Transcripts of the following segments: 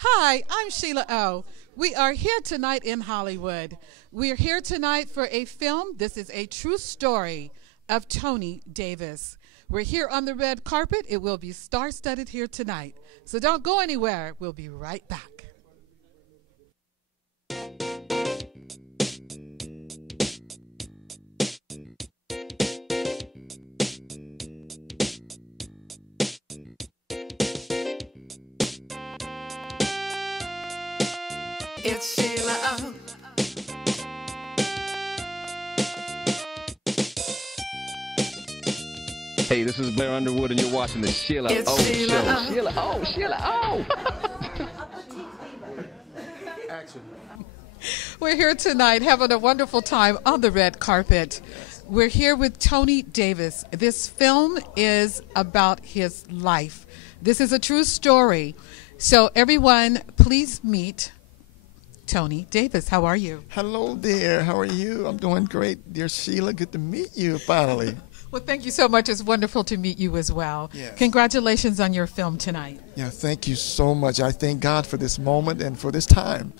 Hi, I'm Sheila O. We are here tonight in Hollywood. We are here tonight for a film. This is a true story of Tony Davis. We're here on the red carpet. It will be star-studded here tonight. So don't go anywhere. We'll be right back. It's Sheila O. Hey, this is Blair Underwood, and you're watching the Sheila O Show. Sheila O, Sheila O. Action. We're here tonight having a wonderful time on the red carpet. We're here with Tony Davis. This film is about his life. This is a true story. So everyone, please meet Tony Davis. How are you? Hello there. How are you? I'm doing great, dear Sheila. Good to meet you finally. Well, thank you so much. It's wonderful to meet you as well. Yes. Congratulations on your film tonight. Yeah, thank you so much. I thank God for this moment and for this time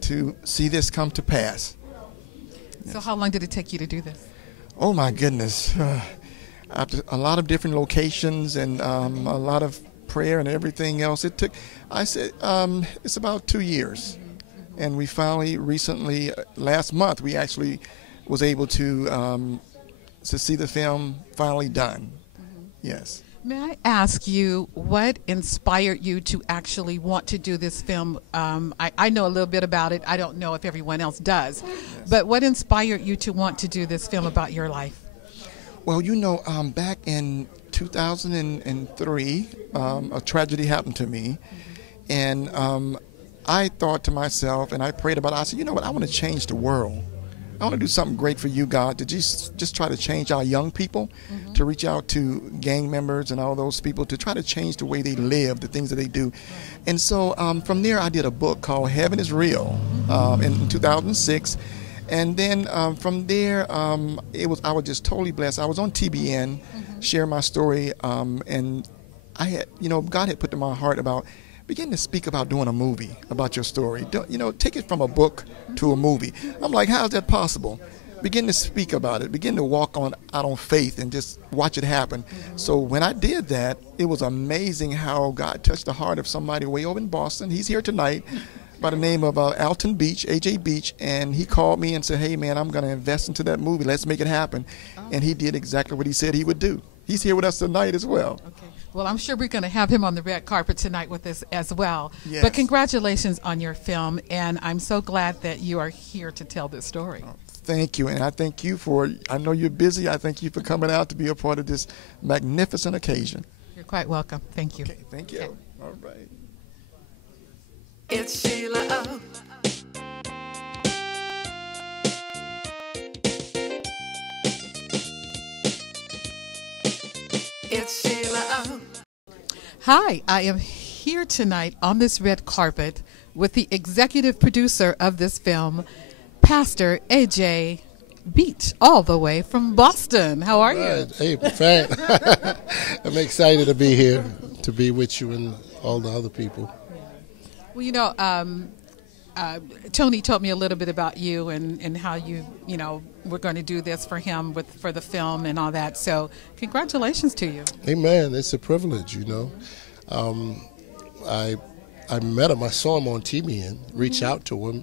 to see this come to pass. So how long did it take you to do this? Oh my goodness. After a lot of different locations and a lot of prayer and everything else, it took, I said, it's about 2 years. And we finally, recently, last month, we actually was able to see the film finally done. Yes. May I ask you what inspired you to actually want to do this film? I know a little bit about it. I don't know if everyone else does. Yes. But what inspired you to want to do this film about your life? Well, you know, back in 2003, a tragedy happened to me. And I thought to myself, and I prayed about it, I said, you know what, I want to change the world. I want to do something great for you, God, to just try to change our young people, to reach out to gang members and all those people, to try to change the way they live, the things that they do. And so from there, I did a book called Heaven is Real in 2006. And then from there, I was just totally blessed. I was on TBN, sharing my story, and I had, God had put in my heart about begin to speak about doing a movie about your story. Take it from a book to a movie. I'm like, how is that possible? Begin to speak about it. Begin to walk out on faith and just watch it happen. So when I did that, it was amazing how God touched the heart of somebody way over in Boston. He's here tonight by the name of Alton Beach, AJ Beach, and he called me and said, hey, man, I'm going to invest into that movie. Let's make it happen. And he did exactly what he said he would do. He's here with us tonight as well. Okay. Well, I'm sure we're going to have him on the red carpet tonight with us as well. Yes. But congratulations on your film, and I'm so glad that you are here to tell this story. Thank you, and I thank you I know you're busy. I thank you for coming out to be a part of this magnificent occasion. You're quite welcome. Thank you. Okay, thank you. Okay. All right. It's Sheila O. It's Sheila O. Hi, I am here tonight on this red carpet with the executive producer of this film, Pastor AJ Beach, all the way from Boston. How are you? Hey, fan. I'm excited to be here, to be with you and all the other people. Well, Tony told me a little bit about you and how you we're going to do this for him for the film and all that. So congratulations to you. Amen. It's a privilege, I met him. I saw him on TV and reached out to him.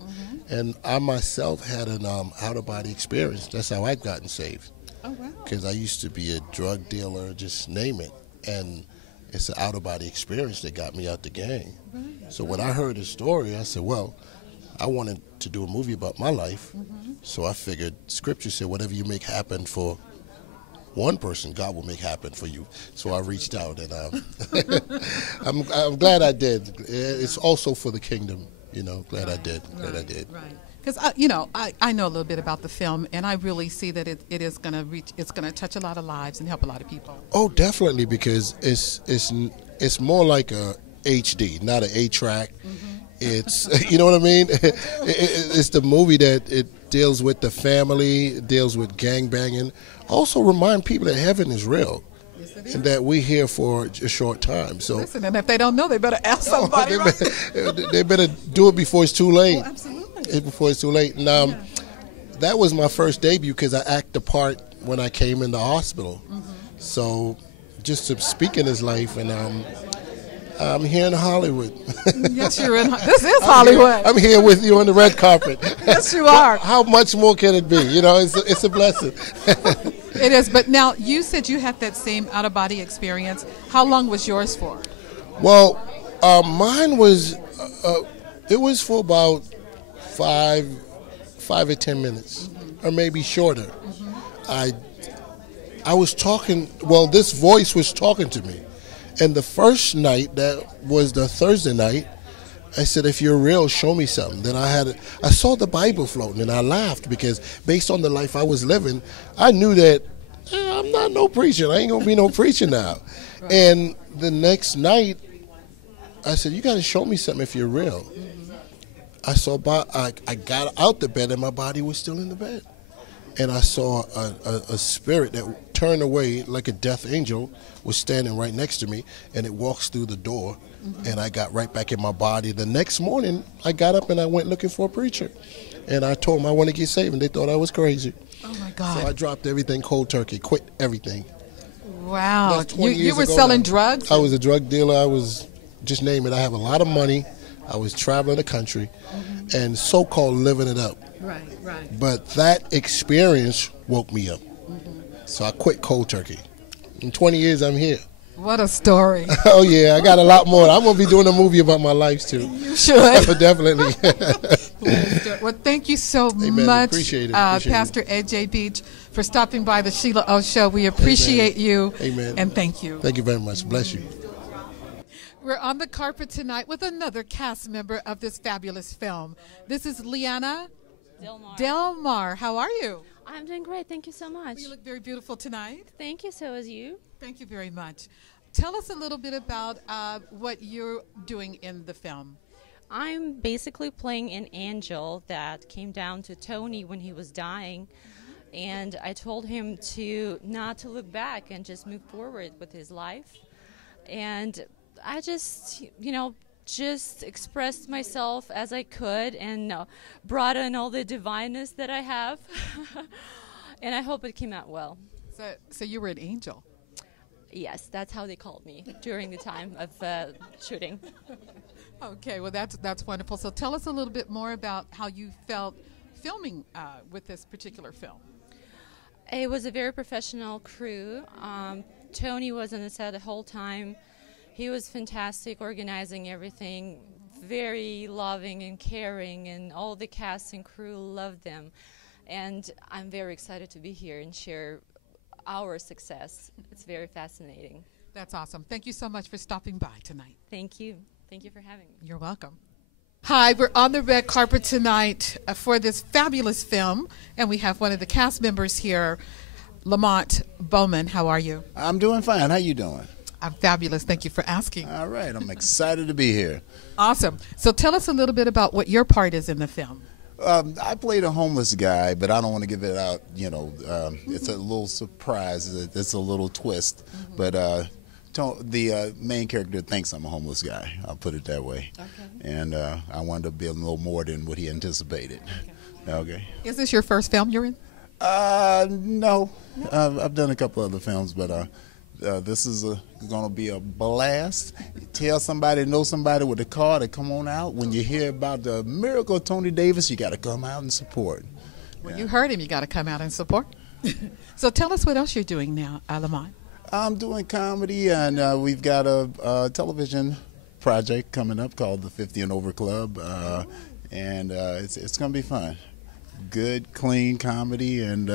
And I myself had an out-of-body experience. That's how I've gotten saved. Oh, wow. Because I used to be a drug dealer, just name it. And it's an out-of-body experience that got me out the gang. Right. So when I heard his story, I said, well, I wanted to do a movie about my life. So I figured Scripture said whatever you make happen for one person, God will make happen for you. So I reached out, and I'm glad I did. It's also for the kingdom, Glad I did. Glad I did. Right. Because I know a little bit about the film, and I really see that it is going to reach. It's going to touch a lot of lives and help a lot of people. Oh, definitely, because it's more like a HD, not an 8-track. It's, you know what I mean? It's the movie that it deals with the family, it deals with gang banging. Also remind people that heaven is real. Yes, it is. and that we're here for a short time. So Listen, and if they don't know, they better ask somebody. they better do it before it's too late. Oh, absolutely. Before it's too late. And that was my first debut because I act the part when I came in the hospital. So just to speak in his life, and I'm here in Hollywood. Yes, you're in. This is Hollywood. I'm here with you on the red carpet. Yes, you are. How much more can it be? You know, it's a blessing. It is. But now you said you had that same out of body experience. How long was yours for? Well, mine was it was for about 5 or 10 minutes, or maybe shorter. I was talking. Well, this voice was talking to me. And the first night, that was the Thursday night, I said, if you're real, show me something. Then I saw the Bible floating, and I laughed because based on the life I was living, I knew that I'm not no preacher. I ain't going to be no preacher now. Right. And the next night, I said, you got to show me something if you're real. I got out the bed, and my body was still in the bed. And I saw a spirit that turned away like a death angel was standing right next to me, and it walks through the door, and I got right back in my body. The next morning, I got up and I went looking for a preacher, and I told them I want to get saved, and they thought I was crazy. Oh, my God. So I dropped everything cold turkey, quit everything. Wow. You were selling drugs? I was a drug dealer. I was, just name it, I have a lot of money. I was traveling the country and so-called living it up. Right, right. But that experience woke me up. So I quit cold turkey. In 20 years, I'm here. What a story. Oh, yeah, I got a lot more. I'm going to be doing a movie about my life, too. You should. Definitely. Well, thank you so Amen. much, Appreciate it. Pastor AJ Beach, for stopping by the Sheila O Show. We appreciate you. Amen. And thank you. Thank you very much. Bless you. We're on the carpet tonight with another cast member of this fabulous film. This is Liana Delmar. How are you? I'm doing great. Thank you so much. You look very beautiful tonight. Thank you. So is you. Thank you very much. Tell us a little bit about what you're doing in the film. I'm basically playing an angel that came down to Tony when he was dying. And I told him not to look back and just move forward with his life. And I just, just expressed myself as I could and brought in all the divineness that I have. And I hope it came out well. So you were an angel? Yes, that's how they called me during the time of shooting. Okay, well, that's wonderful. So tell us a little bit more about how you felt filming with this particular film. It was a very professional crew. Tony was on the set the whole time. He was fantastic, organizing everything, very loving and caring, and all the cast and crew loved them. And I'm very excited to be here and share our success. It's very fascinating. That's awesome. Thank you so much for stopping by tonight. Thank you. Thank you for having me. You're welcome. Hi, we're on the red carpet tonight for this fabulous film, and we have one of the cast members here, Lamont Bowman. How are you? I'm doing fine. How you doing? I'm fabulous. Thank you for asking. All right. I'm excited to be here. Awesome. So tell us a little bit about what your part is in the film. I played a homeless guy, but I don't want to give it out. It's a little surprise. It's a little twist. But the main character thinks I'm a homeless guy. I'll put it that way. Okay. And I wanted to be a little more than what he anticipated. Okay. Is this your first film you're in? No. I've done a couple other films, but this is going to be a blast. Tell somebody, know somebody with a car to come on out. When you hear about the miracle of Tony Davis, you got to come out and support. Well, you heard him. You got to come out and support. So tell us what else you're doing now, Lamont. I'm doing comedy, and we've got a television project coming up called the 50 and Over Club, and it's going to be fun. Good, clean comedy and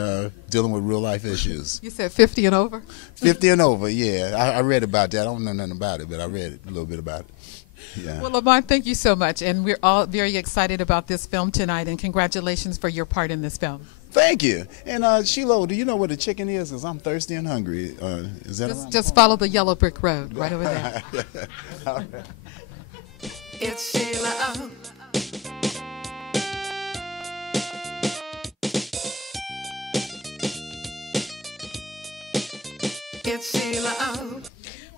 dealing with real life issues. You said 50 and over? 50 and over, yeah. I read about that. I don't know nothing about it, but I read a little bit about it. Yeah. Well, Lamont, thank you so much. And we're all very excited about this film tonight, and congratulations for your part in this film. Thank you. And Sheila, do you know what a chicken is? Because I'm thirsty and hungry. Is that just follow the yellow brick road right over there. All right. It's Sheila O. It's Sheila O.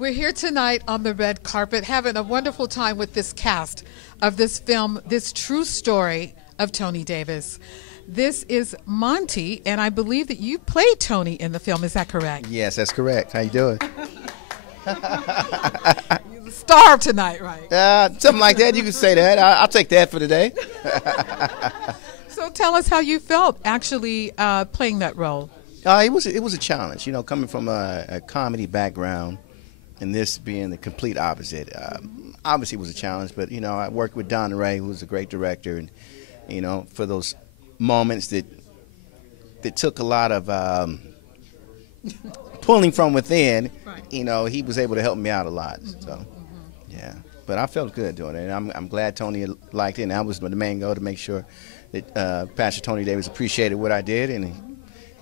We're here tonight on the red carpet having a wonderful time with this cast of this film, this true story of Tony Davis. This is Monty, and I believe that you played Tony in the film. Is that correct? Yes, that's correct. How you doing? You're the star tonight, right? Something like that. You can say that. I'll take that for today. So tell us how you felt actually playing that role. It was a challenge, you know, coming from a comedy background, and this being the complete opposite. Obviously, it was a challenge, but you know, I worked with Don Ray, who's a great director, and you know, for those moments that took a lot of pulling from within, right. You know, he was able to help me out a lot. So, yeah. But I felt good doing it, and I'm glad Tony liked it, and I was the main goal to make sure that Pastor Tony Davis appreciated what I did, and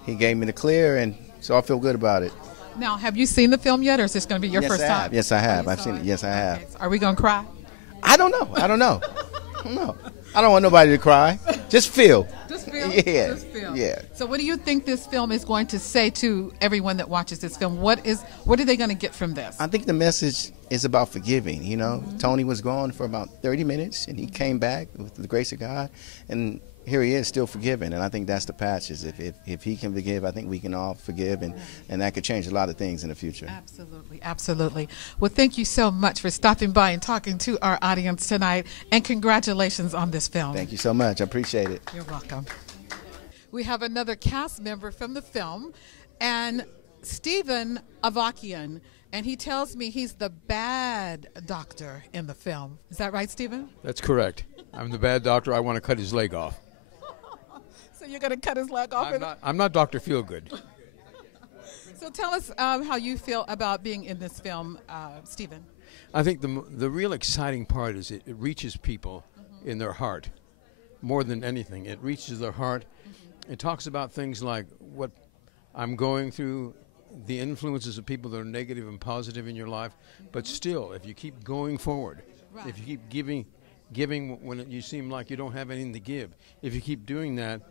he gave me the clear, and so I feel good about it. Now, have you seen the film yet, or is this going to be your first time? Yes, I have. Oh, I've seen it. Yes, I have. Okay. So are we going to cry? I don't know. No. I don't want nobody to cry. Just feel. Just feel? Yeah. Just feel. Yeah. So what do you think this film is going to say to everyone that watches this film? What are they going to get from this? I think the message is about forgiving. You know, Tony was gone for about 30 minutes, and he came back with the grace of God, and here he is still forgiving. And I think that's the passage. If he can forgive, I think we can all forgive, and that could change a lot of things in the future. Absolutely, absolutely. Well, thank you so much for stopping by and talking to our audience tonight, and congratulations on this film. Thank you so much. I appreciate it. You're welcome. We have another cast member from the film, and Stephen Avakian, and he tells me he's the bad doctor in the film. Is that right, Stephen? That's correct. I'm the bad doctor. I want to cut his leg off. So you're going to cut his leg off? I'm not Dr. Feelgood. So tell us how you feel about being in this film, Stephen. I think the real exciting part is it reaches people in their heart more than anything. It reaches their heart. It talks about things like what I'm going through, the influences of people that are negative and positive in your life. But still, if you keep going forward, right. If you keep giving when you seem like you don't have anything to give, if you keep doing that,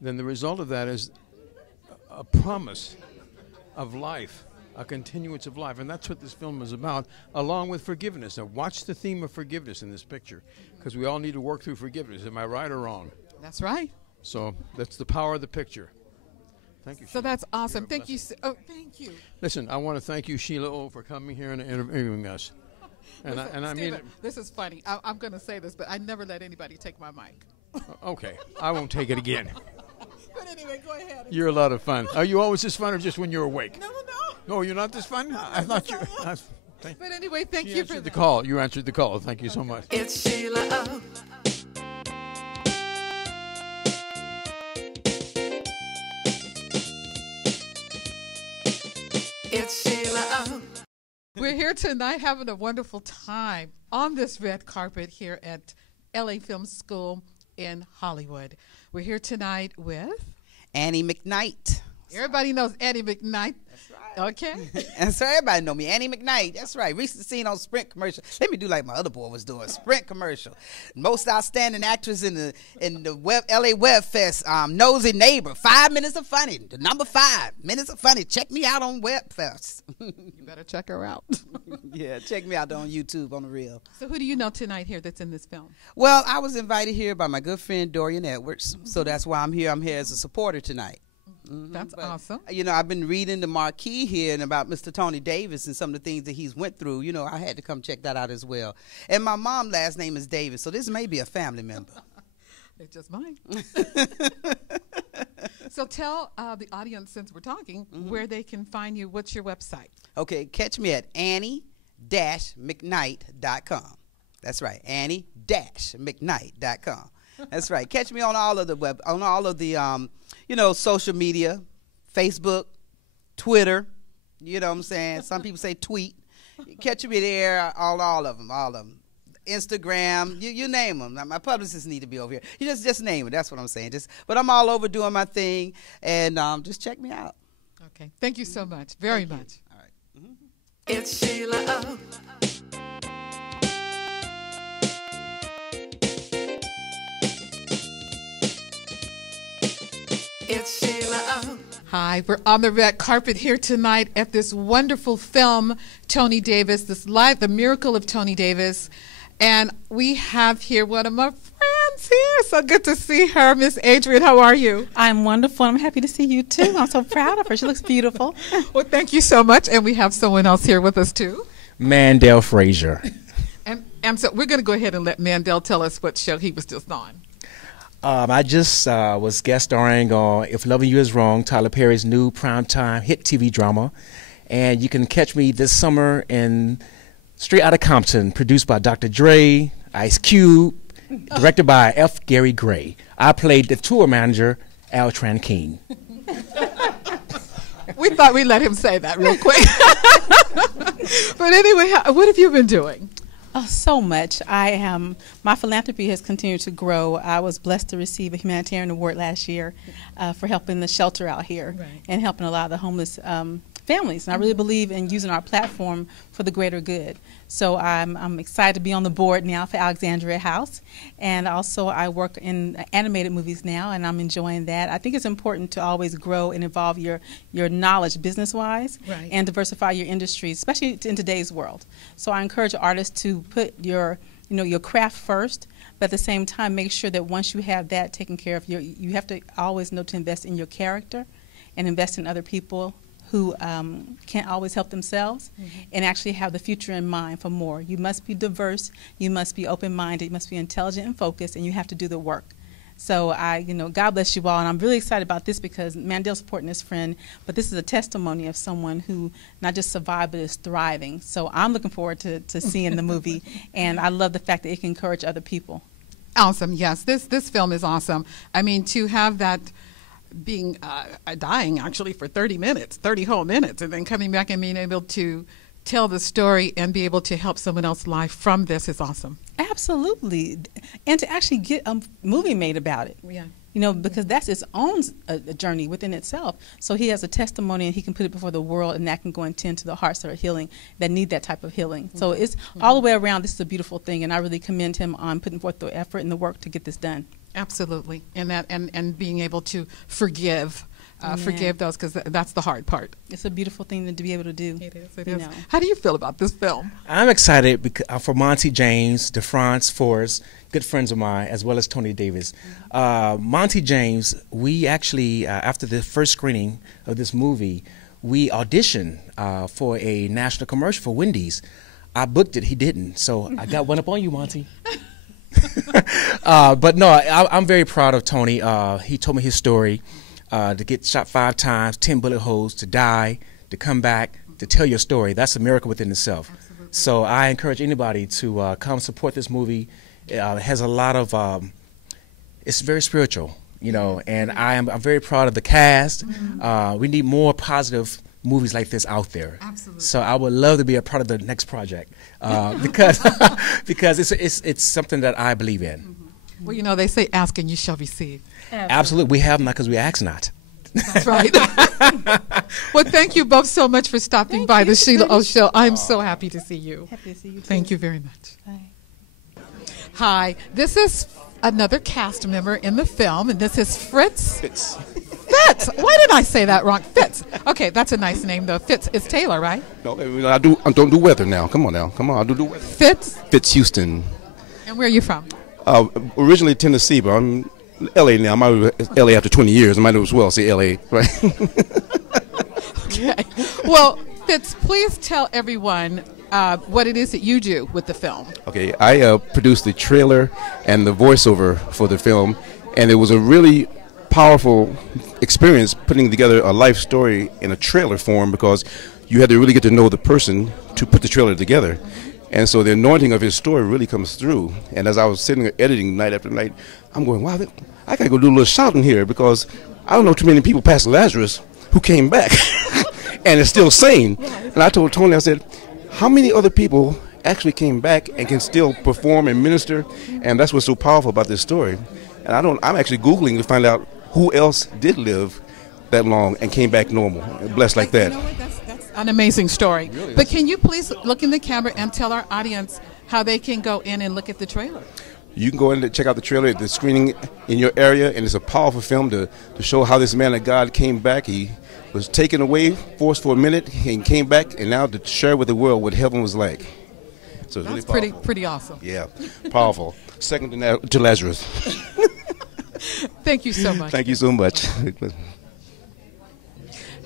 then the result of that is a promise of life, a continuance of life. And that's what this film is about, along with forgiveness. Now, watch the theme of forgiveness in this picture, because we all need to work through forgiveness. Am I right or wrong? That's right. So that's the power of the picture. Thank you, So Sheila. that's awesome. Thank you. Thank you. Listen, I want to thank you, Sheila O, for coming here and interviewing us. And I mean it. This is funny. I'm going to say this, but I never let anybody take my mic. Okay, I won't take it again. But anyway, go ahead. You're a lot of fun. Are you always this fun, or just when you're awake? No. No, you're not this fun? I thought you... But anyway, thank You you for answered the that. call. You answered the call. Thank you so much. It's Sheila O. It's Sheila O. We're here tonight having a wonderful time on this red carpet here at LA Film School in Hollywood. We're here tonight with... Annie McKnight. Everybody knows Annie McKnight. That's right. Okay. And so everybody know me, Annie McKnight. That's right. Recently seen on Sprint commercial. Let me do like my other boy was doing, Sprint commercial. Most outstanding actress in the LA Web Fest. Nosy Neighbor. 5 minutes of funny. The number 5 minutes of funny. Check me out on Web Fest. You better check her out. Yeah, check me out on YouTube on the real. So who do you know tonight here that's in this film? Well, I was invited here by my good friend Dorian Edwards. So that's why I'm here. I'm here as a supporter tonight. That's awesome. You know, I've been reading the marquee here and about Mr. Tony Davis and some of the things that he's went through. You know, I had to come check that out as well. And my mom's last name is Davis, so this may be a family member. It's just mine. So tell the audience, since we're talking, where they can find you. What's your website? Okay, catch me at Annie-McKnight.com. That's right, Annie-McKnight.com. That's right. Catch me on all of the social media, Facebook, Twitter. You know what I'm saying? Some people say tweet. Catch me there, all of them. Instagram, you name them. My publicists need to be over here. You just name it. That's what I'm saying. But I'm all over doing my thing, and just check me out. Okay. Thank you so much. Very much. All right. It's Sheila O. It's Sheila O. Hi, we're on the red carpet here tonight at this wonderful film, Tony Davis, The Miracle of Tony Davis. And we have here one of my friends here. So good to see her. Miss Adrienne, how are you? I'm wonderful. I'm happy to see you too. I'm so proud of her. She looks beautiful. Well, thank you so much. And we have someone else here with us too. Mandel Frazier. And so we're going to go ahead and let Mandel tell us what show he was just on. I just was guest starring on If Loving You Is Wrong, Tyler Perry's new primetime hit TV drama. And you can catch me this summer in Straight Outta Compton, produced by Dr. Dre, Ice Cube, directed by F. Gary Gray. I played the tour manager, Al Trankeen. We thought we'd let him say that real quick. But anyway, what have you been doing? Oh, so much. My philanthropy has continued to grow. I was blessed to receive a humanitarian award last year for helping the shelter out here and helping a lot of the homeless families. And I really believe in using our platform for the greater good. So I'm excited to be on the board now for Alexandria House. And also I work in animated movies now, and I'm enjoying that. I think it's important to always grow and evolve your knowledge business-wise and diversify your industry, especially in today's world. So I encourage artists to put your craft first, but at the same time make sure that once you have that taken care of, you have to always know to invest in your character and invest in other people who can't always help themselves and actually have the future in mind for more. You must be diverse, you must be open-minded, you must be intelligent and focused, and you have to do the work. So God bless you all, and I'm really excited about this because Mandel's supporting his friend, but this is a testimony of someone who not just survived but is thriving. So I'm looking forward to seeing the movie, and I love the fact that it can encourage other people. Awesome, yes. This film is awesome. I mean, to have that being dying actually for 30 whole minutes, and then coming back and being able to tell the story and be able to help someone else's life from this is awesome. Absolutely. And to actually get a movie made about it. Yeah. Because that's its own journey within itself. So he has a testimony and he can put it before the world, and that can go and tend to the hearts that are healing, that need that type of healing. So it's all the way around. This is a beautiful thing, and I really commend him on putting forth the effort and the work to get this done. Absolutely. And being able to forgive those, because that's the hard part. It's a beautiful thing to be able to do. It is. How do you feel about this film? I'm excited because, for Monty James, DeFrance Forrest, good friends of mine, as well as Tony Davis. Monty James, we actually, after the first screening of this movie, we auditioned for a national commercial for Wendy's. I booked it, he didn't. So I got one up on you, Monty. But no, I'm very proud of Tony. He told me his story, to get shot 5 times, 10 bullet holes, to die, to come back, to tell your story. That's a miracle within itself. Absolutely. So I encourage anybody to come support this movie. It has a lot of, it's very spiritual, and I'm very proud of the cast. We need more positive movies like this out there. Absolutely. So I would love to be a part of the next project because it's something that I believe in. Well, they say ask and you shall receive. Absolutely. We have not because we ask not. That's right. Well, thank you both so much for stopping by the Sheila O Show. I'm so happy to see you. Happy to see you too. Thank you very much. Bye. Hi, this is another cast member in the film, and this is Fritz. Fitz. Why did I say that wrong? Fitz. Okay, that's a nice name though. Fitz is Taylor, right? No, I don't do weather now. Come on now. Come on, I do weather. Fitz Houston. And where are you from? Originally Tennessee, but I'm in LA now. I'm out of LA after 20 years. I might as well say LA, right? Okay. Well, Fitz, please tell everyone what it is that you do with the film. Okay, I produced the trailer and the voiceover for the film, and it was a really powerful experience putting together a life story in a trailer form, because you had to really get to know the person to put the trailer together. And so the anointing of his story really comes through. And as I was sitting there editing night after night, I'm going, wow, I got to go do a little shouting here, because I don't know too many people past Lazarus who came back and is still sane. And I told Tony, I said, how many other people actually came back and can still perform and minister? And that's what's so powerful about this story. And I'm actually Googling to find out who else did live that long and came back normal, blessed like that. You know what? That's an amazing story. But can you please look in the camera and tell our audience how they can go in and look at the trailer? You can go in and check out the trailer at the screening in your area, and it's a powerful film to show how this man of God came back. He was taken away, forced for a minute, and came back, and now to share with the world what heaven was like. So it's That's really pretty awesome. Yeah, powerful. Second to Lazarus. Thank you so much. Thank you so much.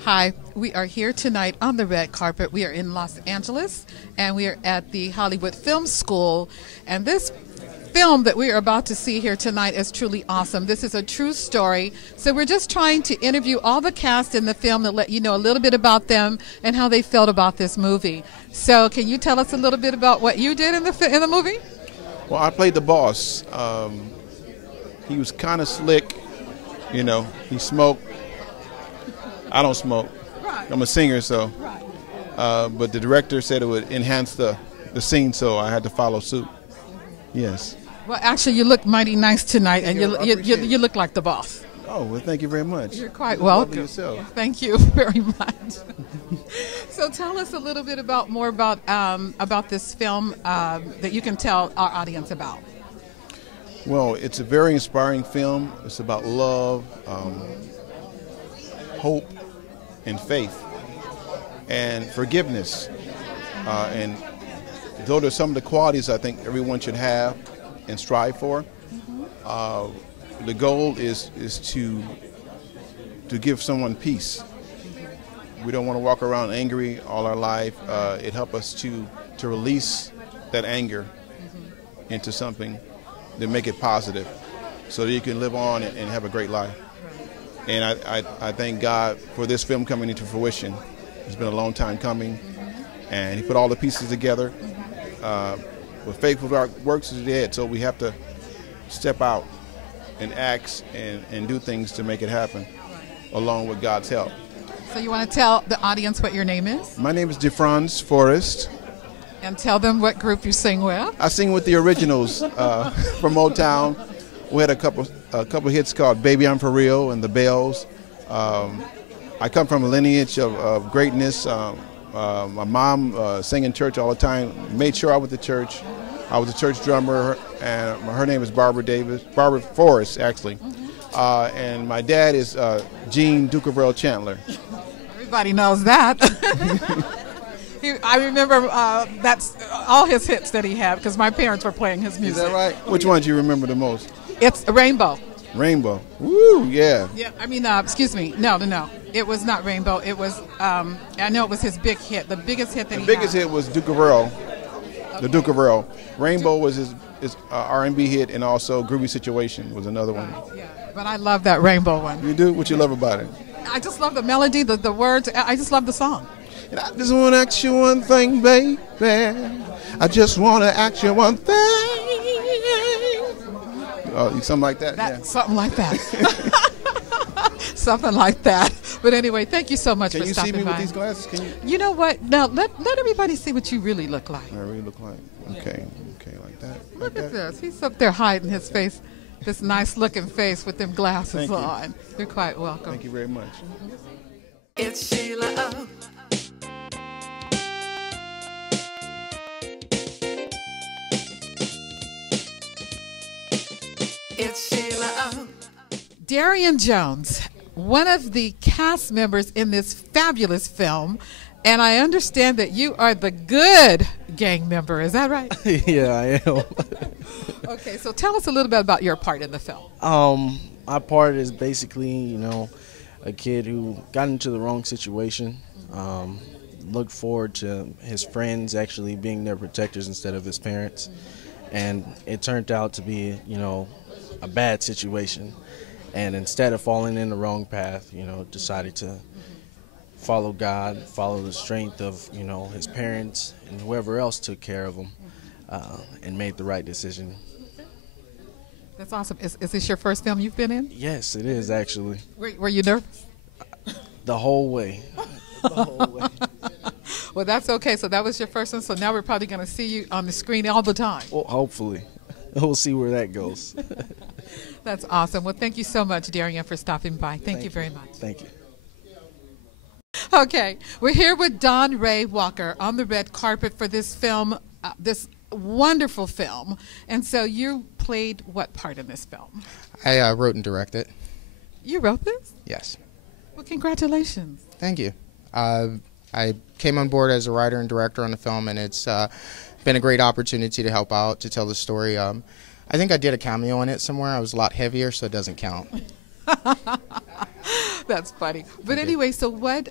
Hi, we are here tonight on the red carpet. We are in Los Angeles, and we are at the Hollywood Film School. And this film that we are about to see here tonight is truly awesome. This is a true story. So we're just trying to interview all the cast in the film to let you know a little bit about them and how they felt about this movie. So can you tell us a little bit about what you did in the movie? Well, I played the boss. He was kind of slick, you know. He smoked. I don't smoke. Right. I'm a singer, so. Right. But the director said it would enhance the scene, so I had to follow suit. Yes. Well, actually, you look mighty nice tonight, and you look like the boss. Oh, well, thank you very much. You're quite welcome. Yourself. Thank you very much. So tell us a little bit more about this film that you can tell our audience about. Well, it's a very inspiring film. It's about love, hope, and faith, and forgiveness. And those are some of the qualities I think everyone should have and strive for. The goal is to give someone peace. We don't want to walk around angry all our life. It helps us to release that anger into something, then make it positive, so that you can live on and have a great life. And I thank God for this film coming into fruition. It's been a long time coming, and He put all the pieces together. But faith without works is dead, so we have to step out and act and do things to make it happen, along with God's help. So you want to tell the audience what your name is? My name is DeFranz Forrest. And tell them what group you sing with. I sing with the Originals from Motown. We had a couple hits called "Baby I'm For Real" and "The Bells." I come from a lineage of greatness. My mom sang in church all the time. Made sure I went to church. I was a church drummer, and her name is Barbara Forrest, actually. And my dad is Gene Duke of Earl Chandler. Everybody knows that. I remember that's all his hits that he had because my parents were playing his music. Is that right? Which one do you remember the most? It's Rainbow. Rainbow. Woo, yeah. Yeah, I mean, excuse me. No. It was not Rainbow. It was, I know it was his big hit, the biggest hit that he had. The biggest hit was Duke of Earl. Okay. The Duke of Earl. Rainbow was his R&B hit, and also Groovy Situation was another one. Yeah, but I love that Rainbow one. You do? What you love about it? I just love the melody, the words. I just love the song. And I just want to ask you one thing, baby. I just want to ask you one thing. Something like that? Yeah. Something like that. Something like that. But anyway, thank you so much for stopping by. Can you see me with these glasses? Can you? You know what? Now, let everybody see what you really look like. I really look like? Okay, like that. Look at this. He's up there hiding his face, this nice-looking face with them glasses on. You're quite welcome. Thank you very much. It's Sheila O. It's Sheila O. Darian Jones, one of the cast members in this fabulous film, and I understand that you are the good gang member. Is that right? Yeah, I am. Okay, so tell us a little bit about your part in the film. My part is basically, a kid who got into the wrong situation, looked forward to his friends actually being their protectors instead of his parents, and it turned out to be, a bad situation. And instead of falling in the wrong path, decided to follow God, follow the strength of, his parents and whoever else took care of him, and made the right decision. That's awesome. Is this your first film you've been in? Yes, it is, actually. Were you nervous? The whole way. The whole way. Well, that's okay. So that was your first one. So now we're probably going to see you on the screen all the time. Well, hopefully. We'll see where that goes. That's awesome. Well, thank you so much, Darian, for stopping by. Thank you very much. Thank you. Okay, we're here with Don Ray Walker on the red carpet for this film, this wonderful film. And so you played what part in this film? I wrote and directed. You wrote this? Yes. Well, congratulations. Thank you. I came on board as a writer and director on the film, and it's been a great opportunity to help out, to tell the story. I think I did a cameo in it somewhere. I was a lot heavier, so it doesn't count. That's funny. But anyway, so what?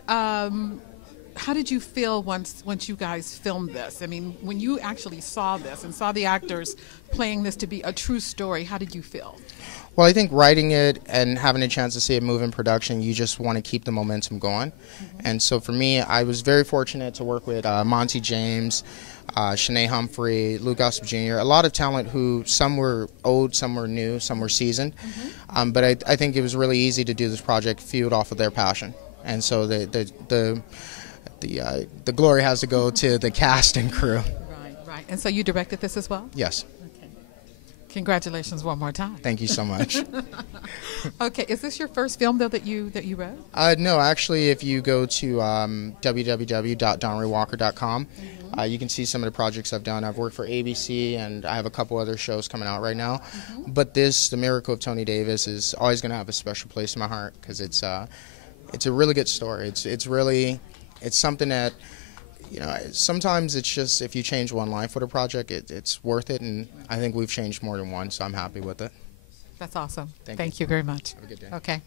How did you feel once you guys filmed this? I mean, when you actually saw this and saw the actors playing this to be a true story, how did you feel? Well, I think writing it and having a chance to see it move in production, you just want to keep the momentum going. And so for me, I was very fortunate to work with Monty James, Shanae Humphrey, Lou Gossip Jr., a lot of talent who some were old, some were new, some were seasoned. But I think it was really easy to do this project fueled off of their passion. And so the glory has to go to the cast and crew. Right. And so you directed this as well? Yes. Okay. Congratulations one more time. Thank you so much. Okay. Is this your first film, though, that you wrote? No, actually, if you go to www.donraywalker.com, you can see some of the projects I've done. I've worked for ABC, and I have a couple other shows coming out right now. But this, The Miracle of Tony Davis, is always going to have a special place in my heart because it's a really good story. It's something that, sometimes it's just if you change one life with a project, it's worth it, and I think we've changed more than one, so I'm happy with it. That's awesome. Thank you very much. Have a good day. Okay.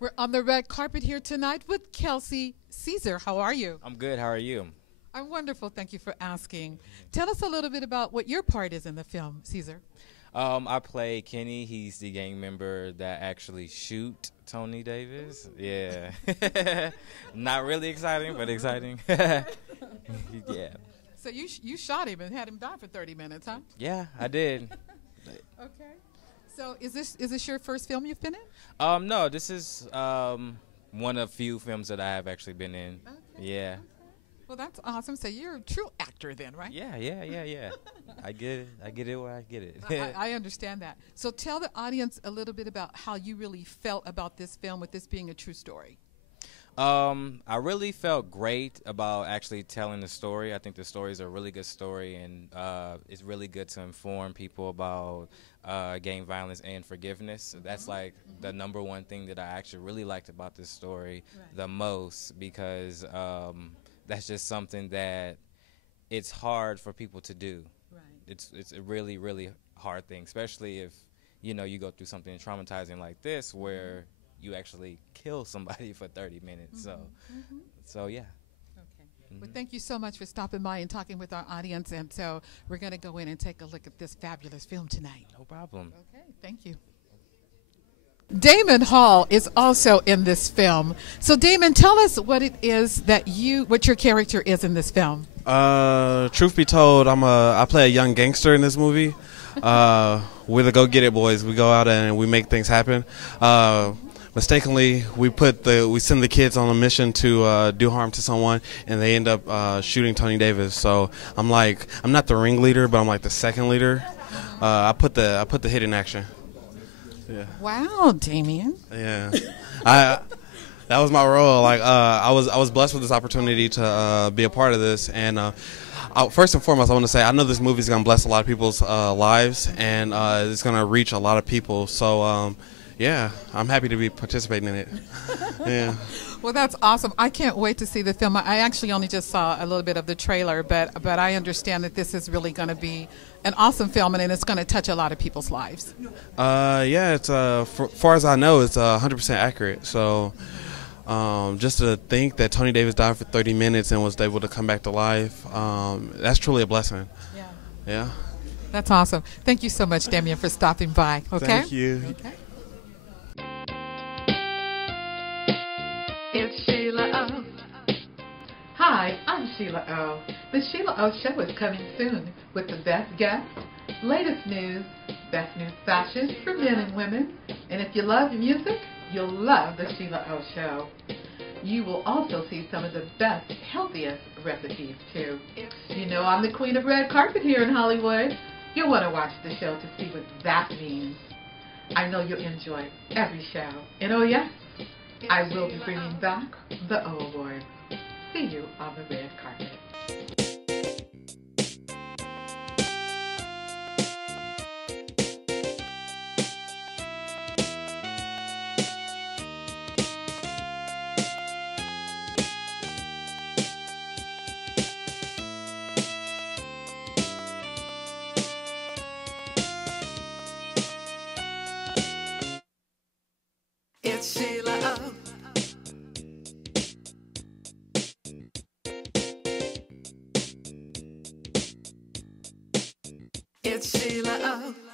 We're on the red carpet here tonight with Kelsey Caesar. How are you? I'm good. How are you? I'm wonderful. Thank you for asking. Tell us a little bit about what your part is in the film, Caesar. I play Kenny. He's the gang member that actually shoot Tony Davis. Yeah. Not really exciting, but exciting. Yeah. So you shot him and had him die for 30 minutes, huh? Yeah, I did. Okay. So is this your first film you've been in? No, this is one of few films that I have actually been in. Okay. Yeah. Well, that's awesome. So you're a true actor then, right? Yeah. I get it where I get it. I understand that. So tell the audience a little bit about how you really felt about this film, with this being a true story. I really felt great about actually telling the story. I think the story is a really good story, and it's really good to inform people about gang violence and forgiveness. So that's like the number one thing that I actually really liked about this story the most, because that's just something that it's hard for people to do. Right. It's a really, really hard thing, especially if you go through something traumatizing like this, where you actually kill somebody for 30 minutes. So yeah. Okay. Well, thank you so much for stopping by and talking with our audience. And so we're going to go in and take a look at this fabulous film tonight. No problem. Okay. Thank you. Damon Hall is also in this film. So Damon, tell us what it is what your character is in this film. Truth be told, I play a young gangster in this movie. We're the go-get-it boys. We go out and we make things happen. Mistakenly, we send the kids on a mission to do harm to someone, and they end up shooting Tony Davis. So I'm not the ringleader, but I'm like the second leader. I put the hit in action. Yeah. Wow, Damien. Yeah, that was my role. I was blessed with this opportunity to be a part of this, and first and foremost, I want to say I know this movie is going to bless a lot of people's lives, and it's going to reach a lot of people. So yeah, I'm happy to be participating in it. Yeah. Well, that's awesome. I can't wait to see the film. I actually only just saw a little bit of the trailer, but I understand that this is really going to be an awesome film, and it's going to touch a lot of people's lives. Yeah, it's far as I know, it's 100% accurate. So just to think that Tony Davis died for 30 minutes and was able to come back to life, that's truly a blessing. Yeah. That's awesome. Thank you so much, Damien, for stopping by. Okay. Thank you. Okay. It's Sheila O. Hi, I'm Sheila O. The Sheila O Show is coming soon with the best guests, latest news, best new fashion for men and women. And if you love music, you'll love the Sheila O Show. You will also see some of the best, healthiest recipes, too. You know I'm the queen of red carpet here in Hollywood. You'll want to watch the show to see what that means. I know you'll enjoy every show. And oh yes, I will be bringing back the O Awards. See you on the red carpet. It's Sheila O.